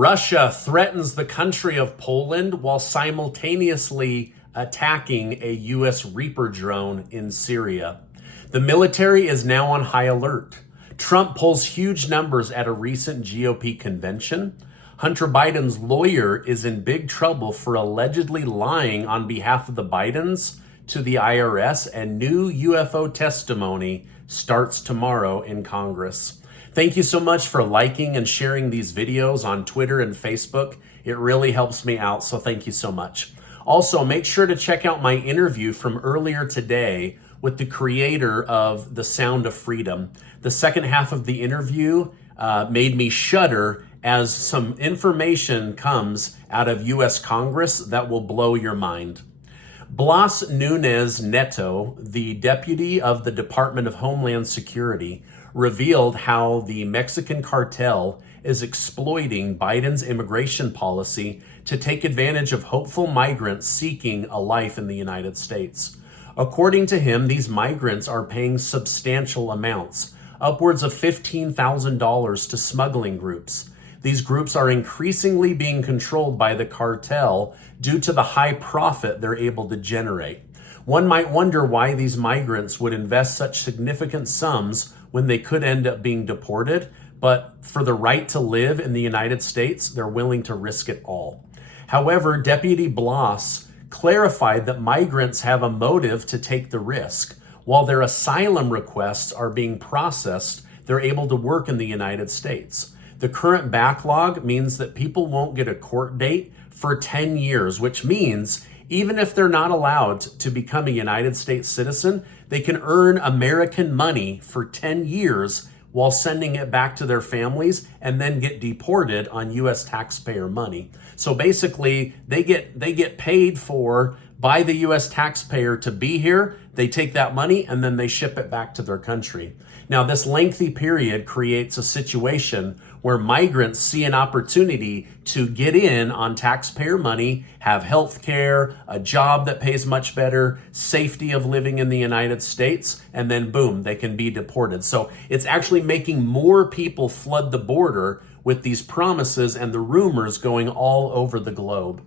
Russia threatens the country of Poland while simultaneously attacking a U.S. Reaper drone in Syria. The military is now on high alert. Trump pulls huge numbers at a recent GOP convention. Hunter Biden's lawyer is in big trouble for allegedly lying on behalf of the Bidens to the IRS, and new UFO testimony starts tomorrow in Congress. Thank you so much for liking and sharing these videos on Twitter and Facebook. It really helps me out, so thank you so much. Also, make sure to check out my interview from earlier today with the creator of The Sound of Freedom. The second half of the interview made me shudder as some information comes out of U.S. Congress that will blow your mind. Blas Nunes Neto, the deputy of the Department of Homeland Security, revealed how the Mexican cartel is exploiting Biden's immigration policy to take advantage of hopeful migrants seeking a life in the United States. According to him, these migrants are paying substantial amounts, upwards of $15,000 to smuggling groups. These groups are increasingly being controlled by the cartel due to the high profit they're able to generate. One might wonder why these migrants would invest such significant sums when they could end up being deported, but for the right to live in the United States, they're willing to risk it all. However, Deputy Blas clarified that migrants have a motive to take the risk. While their asylum requests are being processed, they're able to work in the United States. The current backlog means that people won't get a court date for 10 years, which means even if they're not allowed to become a United States citizen, they can earn American money for 10 years while sending it back to their families and then get deported on U.S. taxpayer money. So basically, they get paid for by the U.S. taxpayer to be here. They take that money and then they ship it back to their country. Now, this lengthy period creates a situation where migrants see an opportunity to get in on taxpayer money, have health care, a job that pays much better, safety of living in the United States, and then boom, they can be deported. So it's actually making more people flood the border with these promises and the rumors going all over the globe.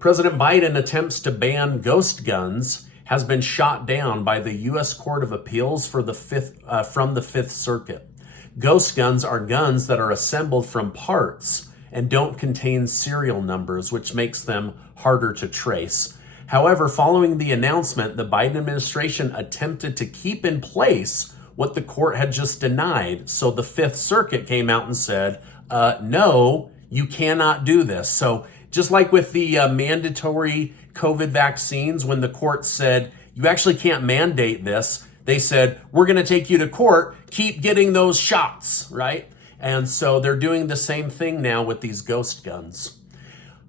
President Biden attempts to ban ghost guns has been shot down by the U.S. Court of Appeals from the Fifth Circuit. Ghost guns are guns that are assembled from parts and don't contain serial numbers, which makes them harder to trace. However, following the announcement, the Biden administration attempted to keep in place what the court had just denied. So the Fifth Circuit came out and said, no, you cannot do this. So just like with the mandatory COVID vaccines, when the court said, you actually can't mandate this, they said, we're going to take you to court, keep getting those shots, right? And so they're doing the same thing now with these ghost guns.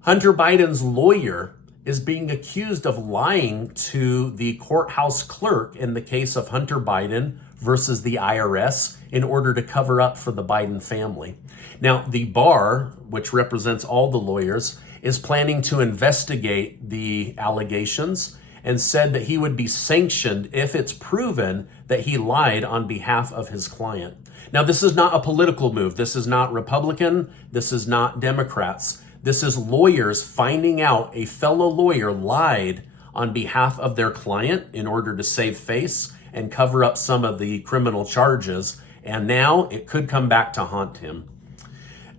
Hunter Biden's lawyer is being accused of lying to the courthouse clerk in the case of Hunter Biden versus the IRS in order to cover up for the Biden family. Now, the bar, which represents all the lawyers, is planning to investigate the allegations and said that he would be sanctioned if it's proven that he lied on behalf of his client. Now, this is not a political move. This is not Republican. This is not Democrats. This is lawyers finding out a fellow lawyer lied on behalf of their client in order to save face and cover up some of the criminal charges. And now it could come back to haunt him.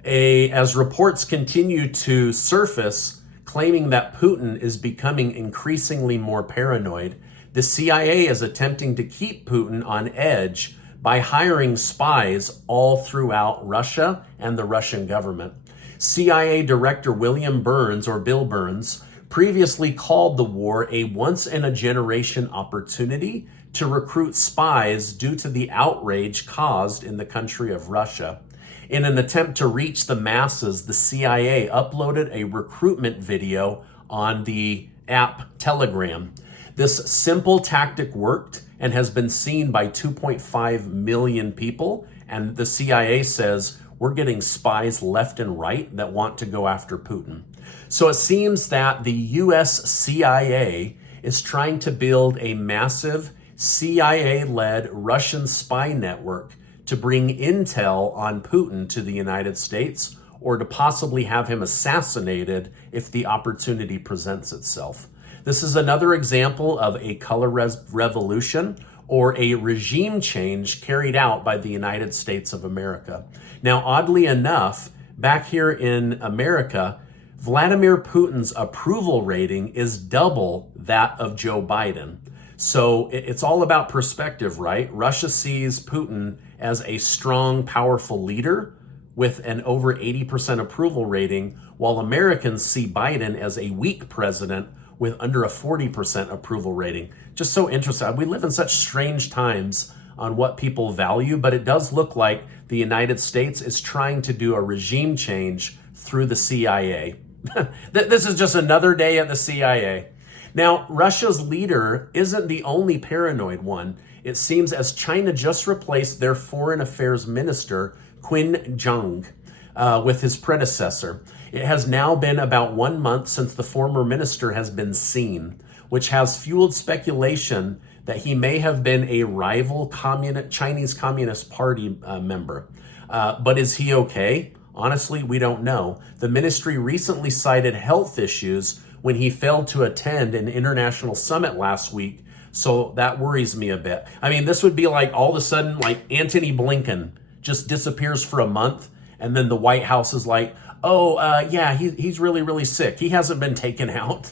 As reports continue to surface claiming that Putin is becoming increasingly more paranoid, the CIA is attempting to keep Putin on edge by hiring spies all throughout Russia and the Russian government. CIA Director William Burns, or Bill Burns, previously called the war a once-in-a-generation opportunity to recruit spies due to the outrage caused in the country of Russia. In an attempt to reach the masses, the CIA uploaded a recruitment video on the app Telegram. This simple tactic worked and has been seen by 2.5 million people, and the CIA says we're getting spies left and right that want to go after Putin. So it seems that the US CIA is trying to build a massive CIA-led Russian spy network to bring intel on Putin to the United States, or to possibly have him assassinated if the opportunity presents itself. This is another example of a color revolution or a regime change carried out by the United States of America. Now, oddly enough, back here in America, Vladimir Putin's approval rating is double that of Joe Biden. So it's all about perspective, right? Russia sees Putin as a strong, powerful leader with an over 80% approval rating, while Americans see Biden as a weak president with under a 40% approval rating. Just so interesting. We live in such strange times on what people value, but it does look like the United States is trying to do a regime change through the CIA. This is just another day at the CIA. Now, Russia's leader isn't the only paranoid one. It seems as China just replaced their foreign affairs minister, Qin Zhang, with his predecessor. It has now been about 1 month since the former minister has been seen, which has fueled speculation that he may have been a rival Chinese Communist Party member. But is he okay? Honestly, we don't know. The ministry recently cited health issues when he failed to attend an international summit last week, so that worries me a bit. I mean, this would be like all of a sudden, like Antony Blinken just disappears for a month, and then the White House is like, yeah, he's really, really sick. He hasn't been taken out.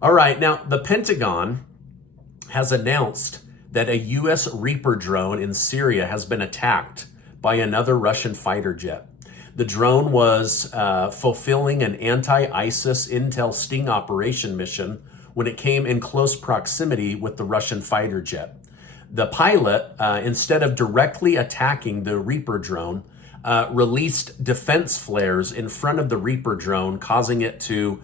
All right, now the Pentagon has announced that a U.S. Reaper drone in Syria has been attacked by another Russian fighter jet. The drone was fulfilling an anti-ISIS intel sting operation mission when it came in close proximity with the Russian fighter jet. The pilot, instead of directly attacking the Reaper drone, released defense flares in front of the Reaper drone, causing it to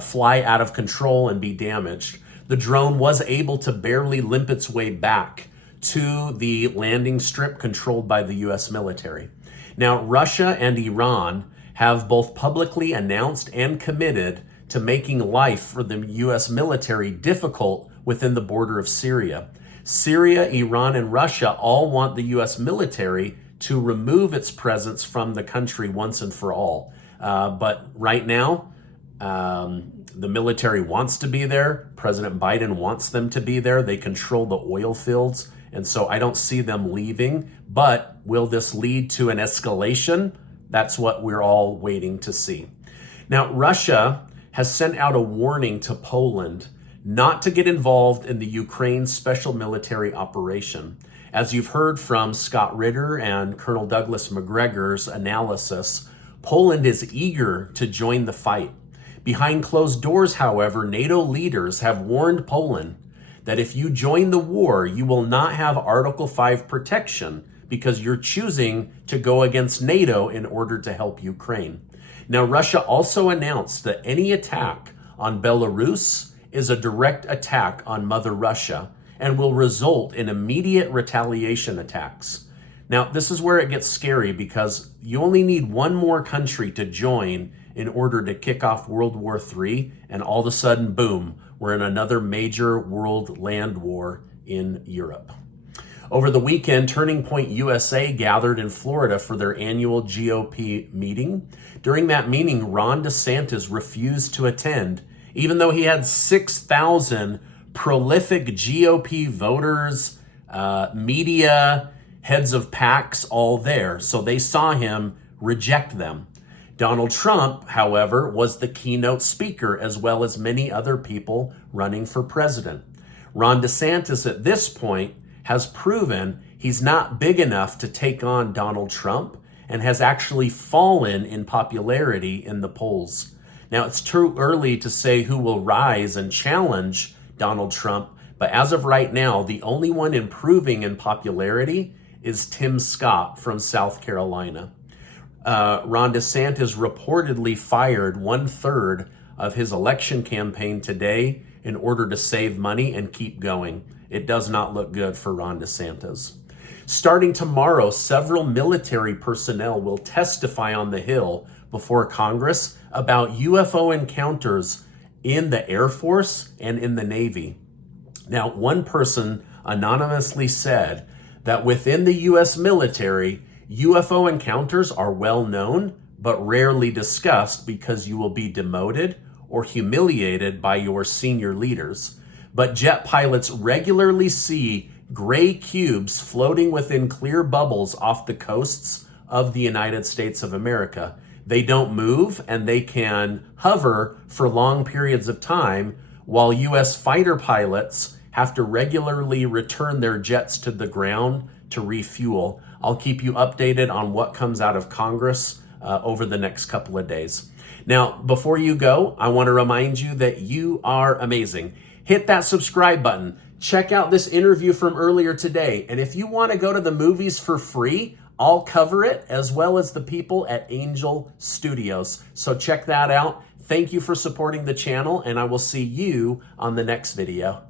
fly out of control and be damaged. The drone was able to barely limp its way back to the landing strip controlled by the U.S. military. Now, Russia and Iran have both publicly announced and committed to making life for the U.S. military difficult within the border of Syria. Syria, Iran, and Russia all want the U.S. military to remove its presence from the country once and for all. But right now, the military wants to be there. President Biden wants them to be there. They control the oil fields. And so I don't see them leaving. But will this lead to an escalation? That's what we're all waiting to see. Now, Russia has sent out a warning to Poland not to get involved in the Ukraine special military operation. As you've heard from Scott Ritter and Colonel Douglas McGregor's analysis, Poland is eager to join the fight. Behind closed doors, however, NATO leaders have warned Poland that if you join the war, you will not have Article 5 protection because you're choosing to go against NATO in order to help Ukraine. Now, Russia also announced that any attack on Belarus is a direct attack on Mother Russia and will result in immediate retaliation attacks. Now, this is where it gets scary because you only need one more country to join in order to kick off World War III, and all of a sudden, boom, we're in another major world land war in Europe. Over the weekend, Turning Point USA gathered in Florida for their annual GOP meeting. During that meeting, Ron DeSantis refused to attend, even though he had 6,000 prolific GOP voters, media, heads of PACs all there. So they saw him reject them. Donald Trump, however, was the keynote speaker, as well as many other people running for president. Ron DeSantis at this point has proven he's not big enough to take on Donald Trump and has actually fallen in popularity in the polls. Now, it's too early to say who will rise and challenge Donald Trump, but as of right now, the only one improving in popularity is Tim Scott from South Carolina. Ron DeSantis reportedly fired 1/3 of his election campaign today in order to save money and keep going. It does not look good for Ron DeSantis. Starting tomorrow, several military personnel will testify on the Hill before Congress about UFO encounters in the Air Force and in the Navy. Now, one person anonymously said that within the U.S. military, UFO encounters are well known, but rarely discussed because you will be demoted or humiliated by your senior leaders. But jet pilots regularly see gray cubes floating within clear bubbles off the coasts of the United States of America. They don't move and they can hover for long periods of time, while U.S. fighter pilots have to regularly return their jets to the ground to refuel. I'll keep you updated on what comes out of Congress over the next couple of days. Now, before you go, I want to remind you that you are amazing. Hit that subscribe button. Check out this interview from earlier today. And if you want to go to the movies for free, I'll cover it, as well as the people at Angel Studios. So check that out. Thank you for supporting the channel, and I will see you on the next video.